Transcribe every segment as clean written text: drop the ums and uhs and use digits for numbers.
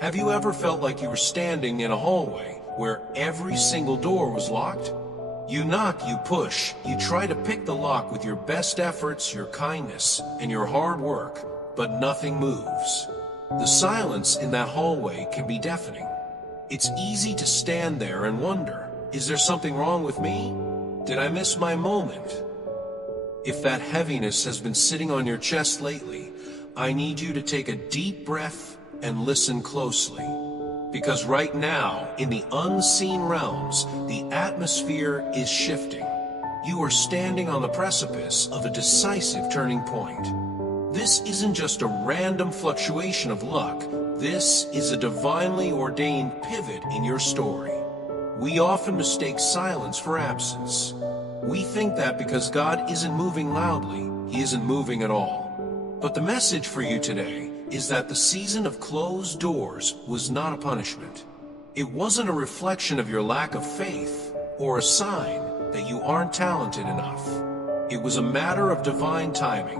Have you ever felt like you were standing in a hallway where every single door was locked? You knock, you push, you try to pick the lock with your best efforts, your kindness, and your hard work, but nothing moves. The silence in that hallway can be deafening. It's easy to stand there and wonder, is there something wrong with me? Did I miss my moment? If that heaviness has been sitting on your chest lately, I need you to take a deep breath and listen closely. Because right now, in the unseen realms, the atmosphere is shifting. You are standing on the precipice of a decisive turning point. This isn't just a random fluctuation of luck. This is a divinely ordained pivot in your story. We often mistake silence for absence. We think that because God isn't moving loudly, He isn't moving at all. But the message for you today is that the season of closed doors was not a punishment. It wasn't a reflection of your lack of faith or a sign that you aren't talented enough. It was a matter of divine timing.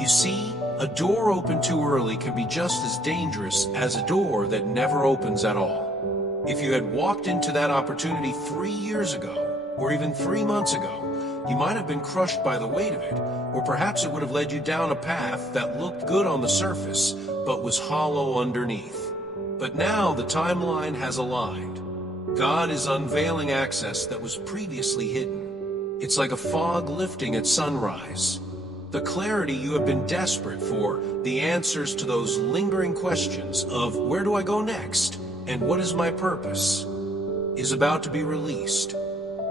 You see, a door opened too early can be just as dangerous as a door that never opens at all. If you had walked into that opportunity 3 years ago, or even 3 months ago, you might have been crushed by the weight of it, or perhaps it would have led you down a path that looked good on the surface, but was hollow underneath. But now the timeline has aligned. God is unveiling access that was previously hidden. It's like a fog lifting at sunrise. The clarity you have been desperate for, the answers to those lingering questions of where do I go next, and what is my purpose, is about to be released.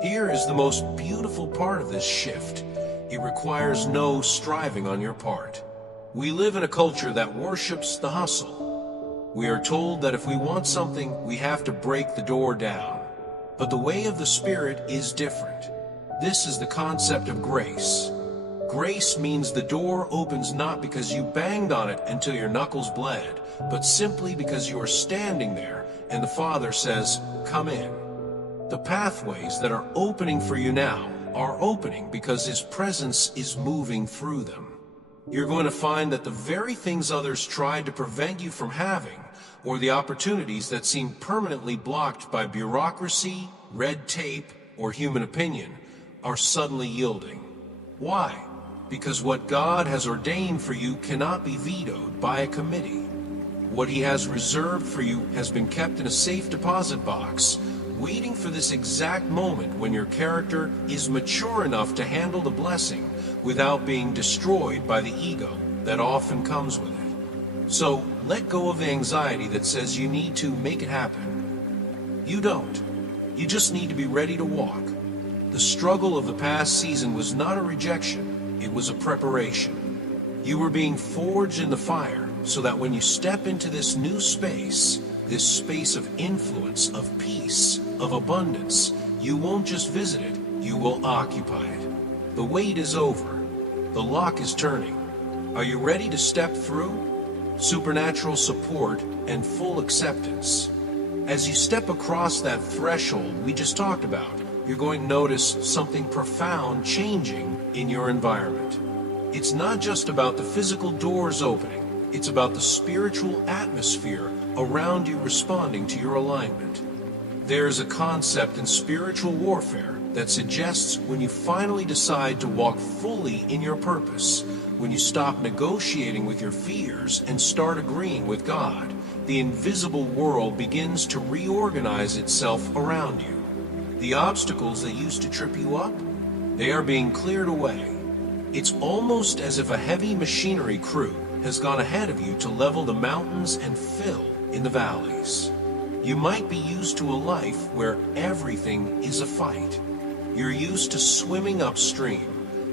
Here is the most beautiful part of this shift. It requires no striving on your part. We live in a culture that worships the hustle. We are told that if we want something, we have to break the door down. But the way of the Spirit is different. This is the concept of grace. Grace means the door opens not because you banged on it until your knuckles bled, but simply because you are standing there and the Father says, "Come in." The pathways that are opening for you now are opening because His presence is moving through them. You're going to find that the very things others tried to prevent you from having, or the opportunities that seem permanently blocked by bureaucracy, red tape, or human opinion, are suddenly yielding. Why? Because what God has ordained for you cannot be vetoed by a committee. What He has reserved for you has been kept in a safe deposit box, waiting for this exact moment when your character is mature enough to handle the blessing without being destroyed by the ego that often comes with it. So let go of the anxiety that says you need to make it happen. You don't. You just need to be ready to walk. The struggle of the past season was not a rejection, it was a preparation. You were being forged in the fire so that when you step into this new space, this space of influence, of peace, of abundance, you won't just visit it, you will occupy it. The wait is over. The lock is turning. Are you ready to step through? Supernatural support and full acceptance. As you step across that threshold we just talked about, you're going to notice something profound changing in your environment. It's not just about the physical doors opening. It's about the spiritual atmosphere around you responding to your alignment. There's a concept in spiritual warfare that suggests when you finally decide to walk fully in your purpose, when you stop negotiating with your fears and start agreeing with God, the invisible world begins to reorganize itself around you. The obstacles that used to trip you up, they are being cleared away. It's almost as if a heavy machinery crew has gone ahead of you to level the mountains and fill in the valleys. You might be used to a life where everything is a fight. You're used to swimming upstream,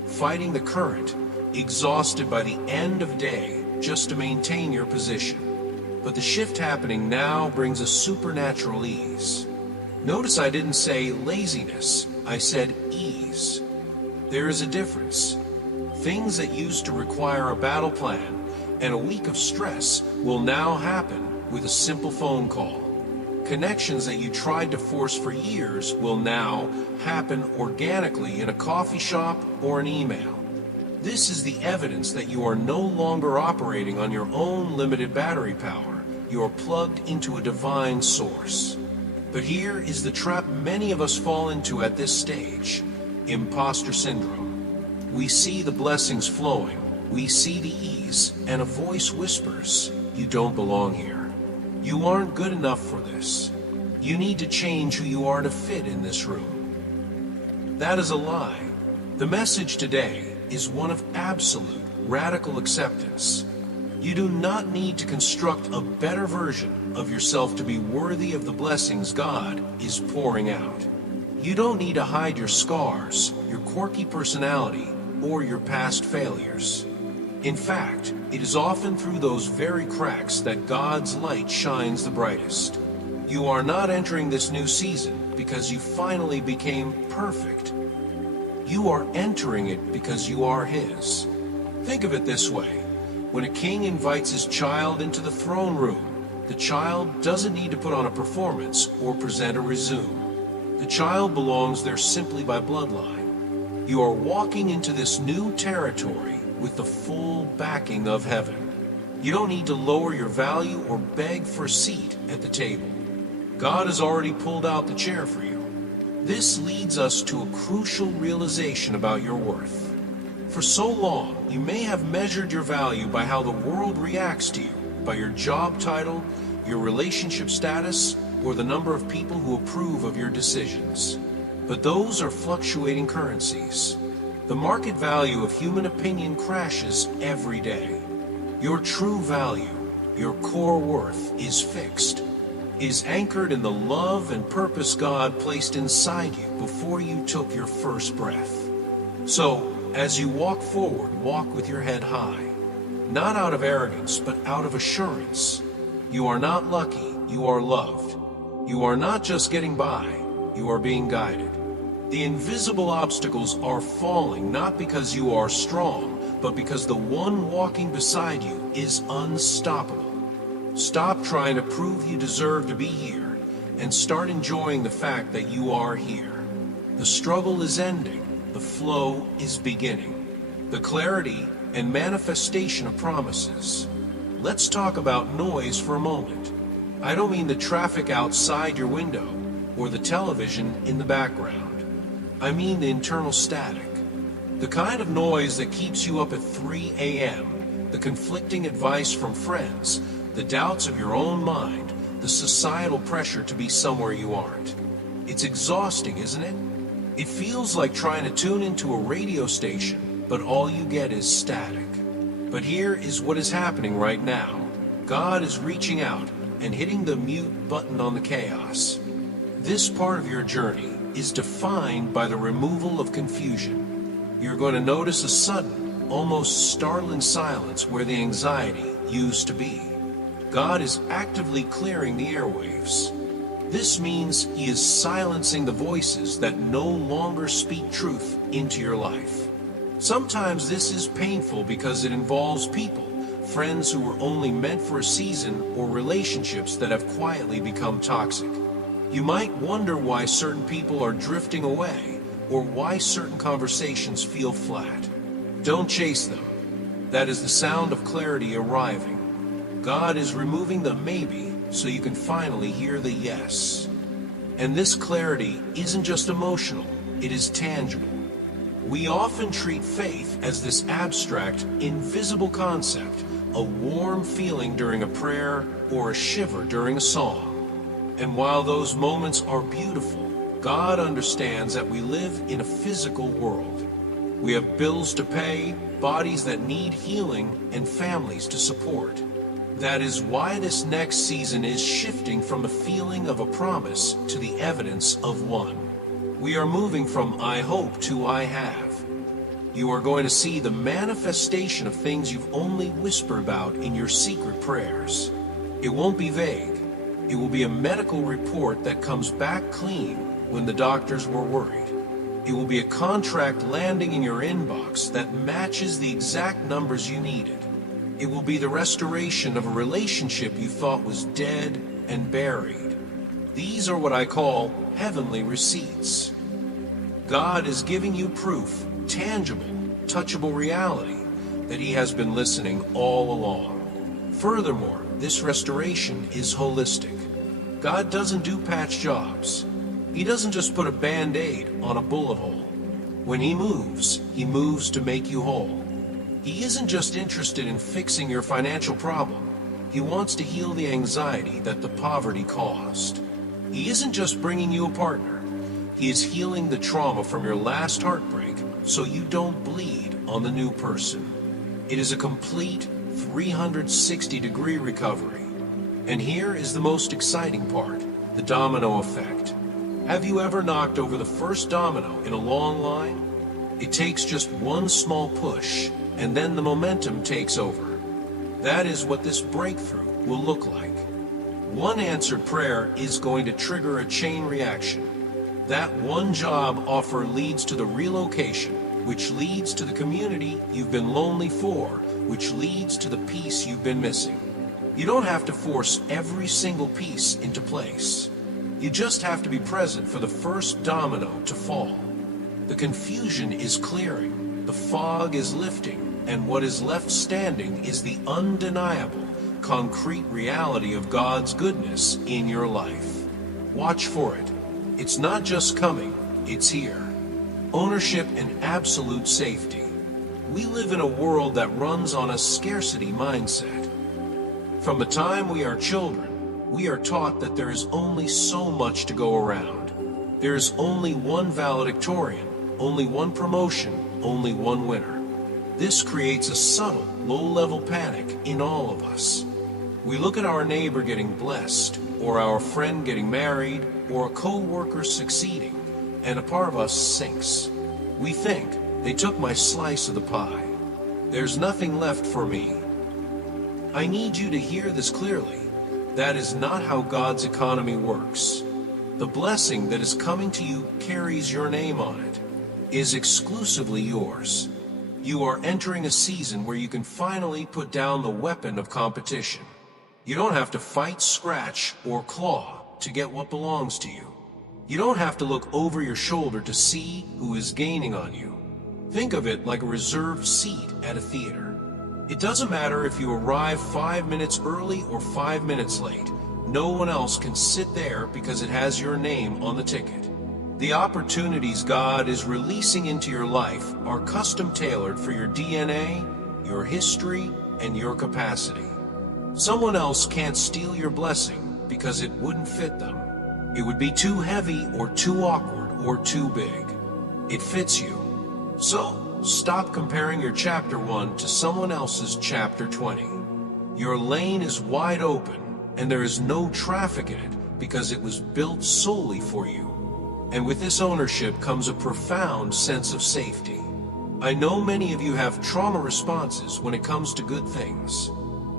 fighting the current, exhausted by the end of day just to maintain your position. But the shift happening now brings a supernatural ease. Notice I didn't say laziness, I said ease. There is a difference. Things that used to require a battle plan and a week of stress will now happen with a simple phone call. Connections that you tried to force for years will now happen organically in a coffee shop or an email. This is the evidence that you are no longer operating on your own limited battery power, You are plugged into a divine source. But here is the trap many of us fall into at this stage: imposter syndrome. We see the blessings flowing, we see the ease, and a voice whispers, "You don't belong here. You aren't good enough for this. You need to change who you are to fit in this room." That is a lie. The message today is one of absolute, radical acceptance. You do not need to construct a better version of yourself to be worthy of the blessings God is pouring out. You don't need to hide your scars, your quirky personality, or your past failures. In fact, it is often through those very cracks that God's light shines the brightest. You are not entering this new season because you finally became perfect. You are entering it because you are His. Think of it this way. When a king invites his child into the throne room, the child doesn't need to put on a performance or present a resume. The child belongs there simply by bloodline. You are walking into this new territory with the full backing of heaven. You don't need to lower your value or beg for a seat at the table. God has already pulled out the chair for you. This leads us to a crucial realization about your worth. For so long, you may have measured your value by how the world reacts to you, by your job title, your relationship status, or the number of people who approve of your decisions. But those are fluctuating currencies. The market value of human opinion crashes every day. Your true value, your core worth, is fixed, is anchored in the love and purpose God placed inside you before you took your first breath. So, as you walk forward, walk with your head high, not out of arrogance, but out of assurance. You are not lucky, you are loved. You are not just getting by, you are being guided. The invisible obstacles are falling not because you are strong, but because the one walking beside you is unstoppable. Stop trying to prove you deserve to be here and start enjoying the fact that you are here. The struggle is ending. The flow is beginning. The clarity and manifestation of promises. Let's talk about noise for a moment. I don't mean the traffic outside your window or the television in the background. I mean the internal static. The kind of noise that keeps you up at 3 a.m., the conflicting advice from friends, the doubts of your own mind, the societal pressure to be somewhere you aren't. It's exhausting, isn't it? It feels like trying to tune into a radio station, but all you get is static. But here is what is happening right now. God is reaching out and hitting the mute button on the chaos. This part of your journey is defined by the removal of confusion. You're going to notice a sudden, almost startling silence where the anxiety used to be. God is actively clearing the airwaves. This means He is silencing the voices that no longer speak truth into your life. Sometimes this is painful because it involves people, friends who were only meant for a season, or relationships that have quietly become toxic. You might wonder why certain people are drifting away, or why certain conversations feel flat. Don't chase them. That is the sound of clarity arriving. God is removing the maybe so you can finally hear the yes. And this clarity isn't just emotional, it is tangible. We often treat faith as this abstract, invisible concept, a warm feeling during a prayer or a shiver during a song. And while those moments are beautiful, God understands that we live in a physical world. We have bills to pay, bodies that need healing, and families to support. That is why this next season is shifting from the feeling of a promise to the evidence of one. We are moving from I hope to I have. You are going to see the manifestation of things you've only whispered about in your secret prayers. It won't be vague. It will be a medical report that comes back clean when the doctors were worried. It will be a contract landing in your inbox that matches the exact numbers you needed. It will be the restoration of a relationship you thought was dead and buried. These are what I call heavenly receipts. God is giving you proof, tangible, touchable reality, that He has been listening all along. Furthermore, this restoration is holistic. God doesn't do patch jobs. He doesn't just put a band-aid on a bullet hole. When He moves to make you whole. He isn't just interested in fixing your financial problem. He wants to heal the anxiety that the poverty caused. He isn't just bringing you a partner. He is healing the trauma from your last heartbreak so you don't bleed on the new person. It is a complete 360-degree recovery. And here is the most exciting part, the domino effect. Have you ever knocked over the first domino in a long line? It takes just one small push, and then the momentum takes over. That is what this breakthrough will look like. One answered prayer is going to trigger a chain reaction. That one job offer leads to the relocation, which leads to the community you've been lonely for, which leads to the peace you've been missing. You don't have to force every single piece into place. You just have to be present for the first domino to fall. The confusion is clearing, the fog is lifting, and what is left standing is the undeniable, concrete reality of God's goodness in your life. Watch for it. It's not just coming, it's here. Ownership and absolute safety. We live in a world that runs on a scarcity mindset. From the time we are children, we are taught that there is only so much to go around. There is only one valedictorian, only one promotion, only one winner. This creates a subtle, low-level panic in all of us. We look at our neighbor getting blessed, or our friend getting married, or a co-worker succeeding, and a part of us sinks. We think, they took my slice of the pie. There's nothing left for me. I need you to hear this clearly. That is not how God's economy works. The blessing that is coming to you carries your name on it, is exclusively yours. You are entering a season where you can finally put down the weapon of competition. You don't have to fight, scratch, or claw to get what belongs to you. You don't have to look over your shoulder to see who is gaining on you. Think of it like a reserved seat at a theater. It doesn't matter if you arrive 5 minutes early or 5 minutes late. No one else can sit there because it has your name on the ticket. The opportunities God is releasing into your life are custom tailored for your DNA, your history, and your capacity. Someone else can't steal your blessing because it wouldn't fit them. It would be too heavy or too awkward or too big. It fits you. So, stop comparing your chapter 1 to someone else's chapter 20. Your lane is wide open, and there is no traffic in it because it was built solely for you. And with this ownership comes a profound sense of safety. I know many of you have trauma responses when it comes to good things.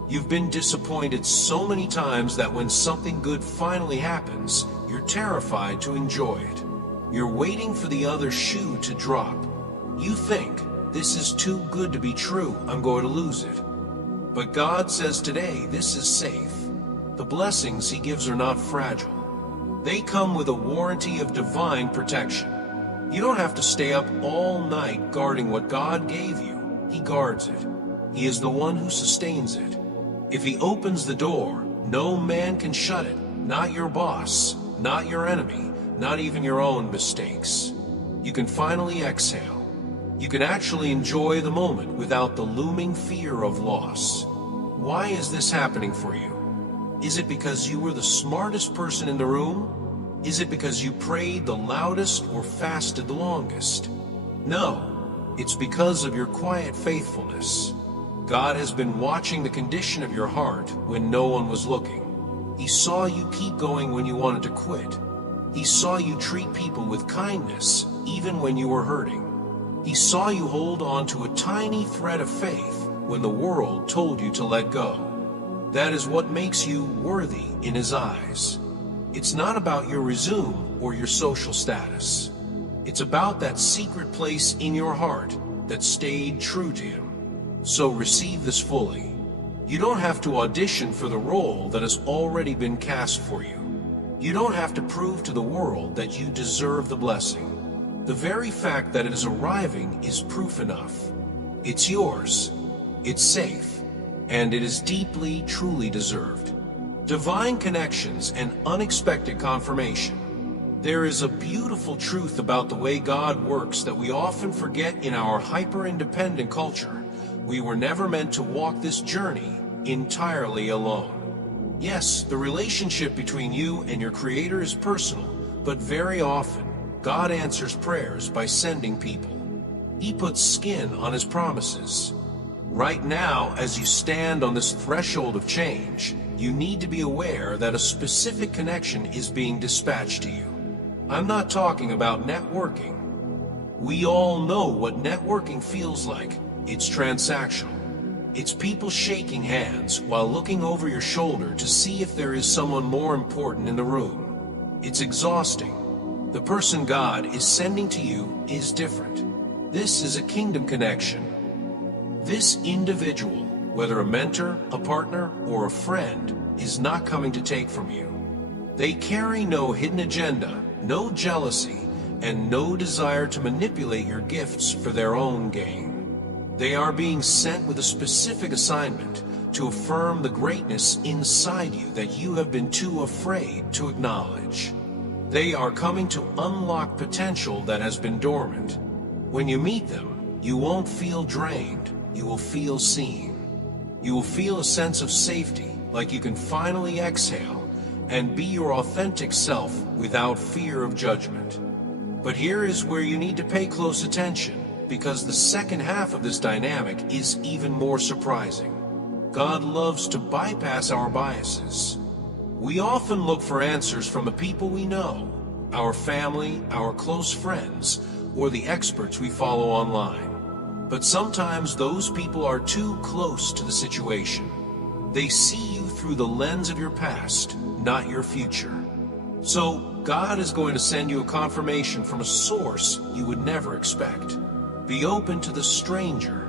You've been disappointed so many times that when something good finally happens, you're terrified to enjoy it. You're waiting for the other shoe to drop. You think, this is too good to be true, I'm going to lose it. But God says today, this is safe. The blessings He gives are not fragile. They come with a warranty of divine protection. You don't have to stay up all night guarding what God gave you. He guards it. He is the one who sustains it. If He opens the door, no man can shut it. Not your boss, not your enemy, not even your own mistakes. You can finally exhale. You can actually enjoy the moment without the looming fear of loss. Why is this happening for you? Is it because you were the smartest person in the room? Is it because you prayed the loudest or fasted the longest? No, it's because of your quiet faithfulness. God has been watching the condition of your heart when no one was looking. He saw you keep going when you wanted to quit. He saw you treat people with kindness even when you were hurting. He saw you hold on to a tiny thread of faith when the world told you to let go. That is what makes you worthy in His eyes. It's not about your resume or your social status. It's about that secret place in your heart that stayed true to Him. So receive this fully. You don't have to audition for the role that has already been cast for you. You don't have to prove to the world that you deserve the blessing. The very fact that it is arriving is proof enough. It's yours. It's safe. and it is deeply, truly deserved. Divine connections and unexpected confirmation. There is a beautiful truth about the way God works that we often forget in our hyper-independent culture. We were never meant to walk this journey entirely alone. Yes, the relationship between you and your Creator is personal, but very often, God answers prayers by sending people. He puts skin on His promises. Right now, as you stand on this threshold of change, you need to be aware that a specific connection is being dispatched to you. I'm not talking about networking. We all know what networking feels like. It's transactional. It's people shaking hands while looking over your shoulder to see if there is someone more important in the room. It's exhausting. The person God is sending to you is different. This is a kingdom connection. This individual, whether a mentor, a partner, or a friend, is not coming to take from you. They carry no hidden agenda, no jealousy, and no desire to manipulate your gifts for their own gain. They are being sent with a specific assignment to affirm the greatness inside you that you have been too afraid to acknowledge. They are coming to unlock potential that has been dormant. When you meet them, you won't feel drained, you will feel seen. You will feel a sense of safety, like you can finally exhale and be your authentic self without fear of judgment. But here is where you need to pay close attention, because the second half of this dynamic is even more surprising. God loves to bypass our biases. We often look for answers from the people we know, our family, our close friends, or the experts we follow online. But sometimes those people are too close to the situation. They see you through the lens of your past, not your future. So, God is going to send you a confirmation from a source you would never expect. Be open to the stranger.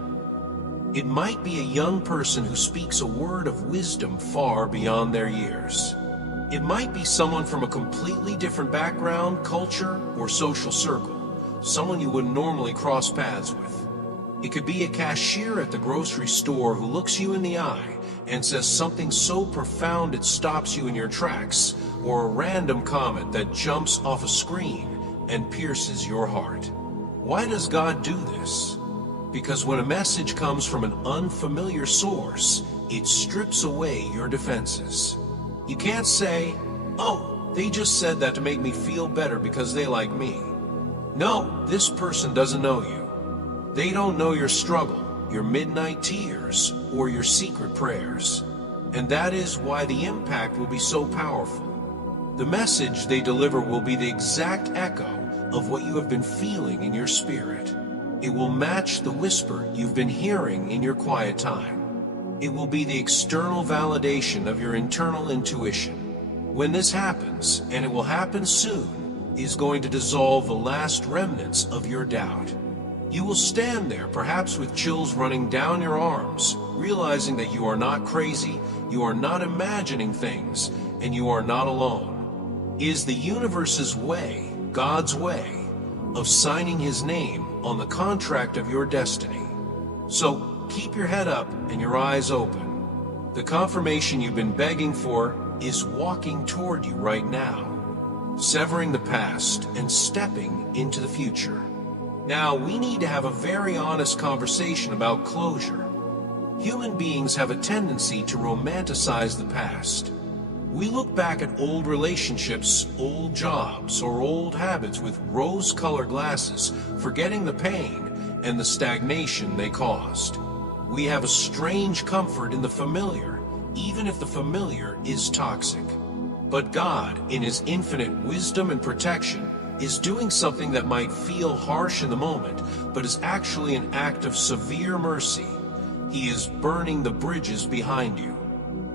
It might be a young person who speaks a word of wisdom far beyond their years. It might be someone from a completely different background, culture, or social circle, someone you wouldn't normally cross paths with. It could be a cashier at the grocery store who looks you in the eye and says something so profound it stops you in your tracks, or a random comment that jumps off a screen and pierces your heart. Why does God do this? Because when a message comes from an unfamiliar source, it strips away your defenses. You can't say, "Oh, they just said that to make me feel better because they like me." No, this person doesn't know you. They don't know your struggle, your midnight tears, or your secret prayers. And that is why the impact will be so powerful. The message they deliver will be the exact echo of what you have been feeling in your spirit. It will match the whisper you've been hearing in your quiet time. It will be the external validation of your internal intuition. When this happens, and it will happen soon, is going to dissolve the last remnants of your doubt. You will stand there, perhaps with chills running down your arms, realizing that you are not crazy, you are not imagining things, and you are not alone. It is the universe's way, God's way, of signing His name on the contract of your destiny. So keep your head up and your eyes open. The confirmation you've been begging for is walking toward you right now, severing the past and stepping into the future. Now, we need to have a very honest conversation about closure. Human beings have a tendency to romanticize the past. We look back at old relationships, old jobs, or old habits with rose-colored glasses, forgetting the pain and the stagnation they caused. We have a strange comfort in the familiar, even if the familiar is toxic. But God, in His infinite wisdom and protection, is doing something that might feel harsh in the moment, but is actually an act of severe mercy. He is burning the bridges behind you.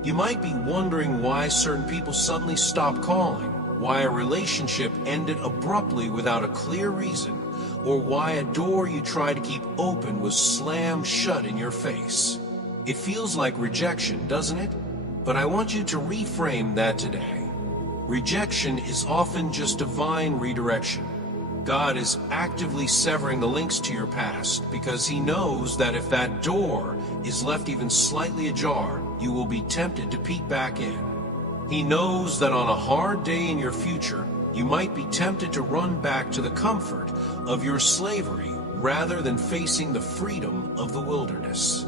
You might be wondering why certain people suddenly stop calling, why a relationship ended abruptly without a clear reason, or why a door you tried to keep open was slammed shut in your face. It feels like rejection, doesn't it? But I want you to reframe that today. Rejection is often just divine redirection. God is actively severing the links to your past because He knows that if that door is left even slightly ajar, you will be tempted to peek back in. He knows that on a hard day in your future, you might be tempted to run back to the comfort of your slavery rather than facing the freedom of the wilderness.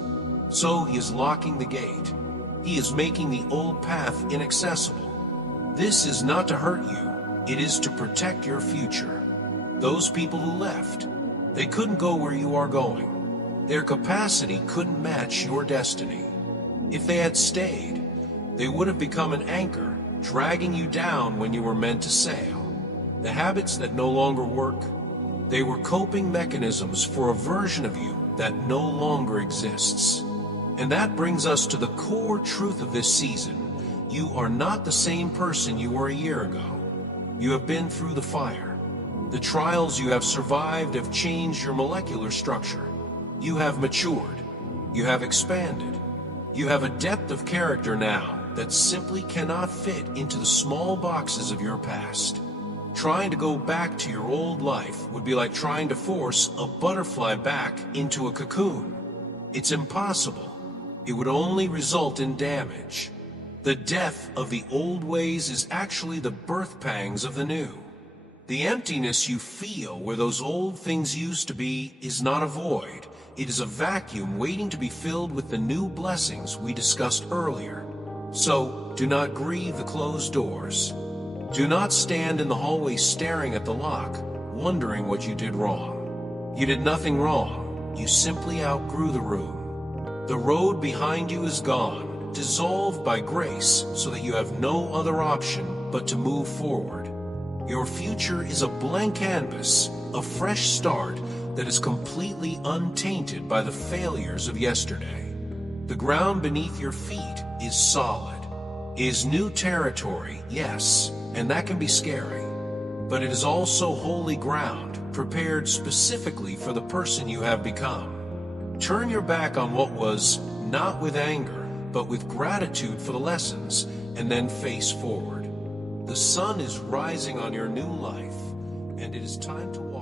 So he is locking the gate. He is making the old path inaccessible. This is not to hurt you, it is to protect your future. Those people who left, they couldn't go where you are going. Their capacity couldn't match your destiny. If they had stayed, they would have become an anchor, dragging you down when you were meant to sail. The habits that no longer work, they were coping mechanisms for a version of you that no longer exists. And that brings us to the core truth of this season. You are not the same person you were a year ago. You have been through the fire. The trials you have survived have changed your molecular structure. You have matured. You have expanded. You have a depth of character now that simply cannot fit into the small boxes of your past. Trying to go back to your old life would be like trying to force a butterfly back into a cocoon. It's impossible. It would only result in damage. The death of the old ways is actually the birth pangs of the new. The emptiness you feel where those old things used to be is not a void. It is a vacuum waiting to be filled with the new blessings we discussed earlier. So, do not grieve the closed doors. Do not stand in the hallway staring at the lock, wondering what you did wrong. You did nothing wrong. You simply outgrew the room. The road behind you is gone, dissolved by grace, so that you have no other option but to move forward. Your future is a blank canvas, a fresh start that is completely untainted by the failures of yesterday. The ground beneath your feet is solid. It is new territory, yes, and that can be scary. But it is also holy ground, prepared specifically for the person you have become. Turn your back on what was, not with anger, but with gratitude for the lessons, and then face forward. The sun is rising on your new life, and it is time to walk.